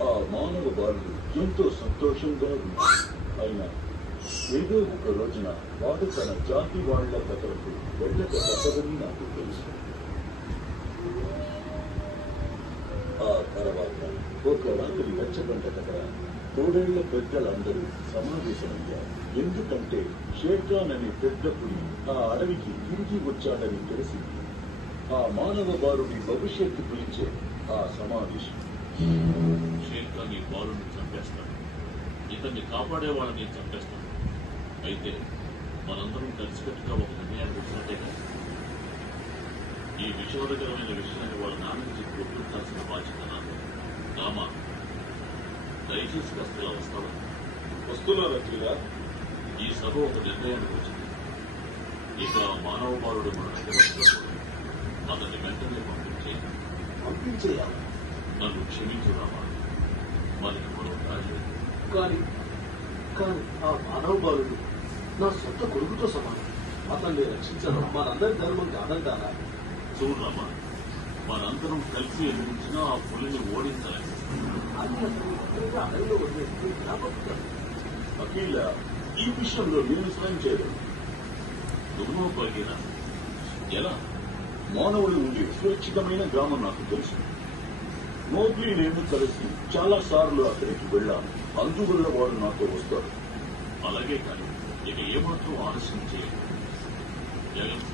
ఆ మానవ బాలు ఎంతో సంతోషంగా ఉంది. అయినా ఏదో ఒక రోజున వాడు తన జాతి వాళ్ళ దగ్గరకు వెళ్ళక తప్పదని నాకు తెలుసు. ఆ తర్వాత ఒక రాత్రి వెచ్చగంట దగ్గర తోడేళ్ళ పెద్దలందరూ సమావేశమయ్యారు. ఎందుకంటే షేర్ఖాన్ అనే పెద్ద పులి ఆ అడవికి తిరిగి వచ్చాడని తెలిసింది. ఆ మానవ బాలుడి భవిష్యత్తు గురించే ఆ సమావేశం. ఈ బాలుని చంపేస్తాడు. ఇతన్ని కాపాడే వాళ్ళని చంపేస్తాడు. అయితే మనందరం కలిసికట్టుగా ఒక నిర్ణయానికి వచ్చినట్టే కదా? ఈ విషాదకరమైన విషయాన్ని వాళ్ళ నాన్నకి చెప్పి గుర్తించాల్సిన బాధ్యత నాది. రామా దయచేసి కాస్త ఇలా వస్తావా? వస్తున్నారు అఖిలా ఈ సభ ఒక నిర్ణయానికి వచ్చింది. ఇక మానవ బాలుడు మన దగ్గర అతన్ని వెంటనే పంపించే పంపించేయాలి. నన్ను క్షమించు రామా మనకి మరో రాజు కానీ కానీ ఆ మానవ బాలుడు నా సొంత కొడుకుతో సమానం. అతన్ని రక్షించడం మనందరి ధర్మం కాదంటారా చూడు రామా మనందరం కలిసి ఎదిరించినా ఆ పులిని అది ఒంటరిగా అడవిలో? అఖిల ఈ విషయంలో నేను సాయం చేయలేదు పలిగిన ఎలా? మానవుడి ఉండే సురక్షితమైన గ్రామం నాకు తెలుసు. మోగ్లీ నేను కలిసి చాలా సార్లు అక్కడికి వెళ్ళాను. అందువల్ల వాడు నాతో వస్తాడు. అలాగే కానీ ఇక ఏమాత్రం ఆలస్యం చేయలేదు. జగన్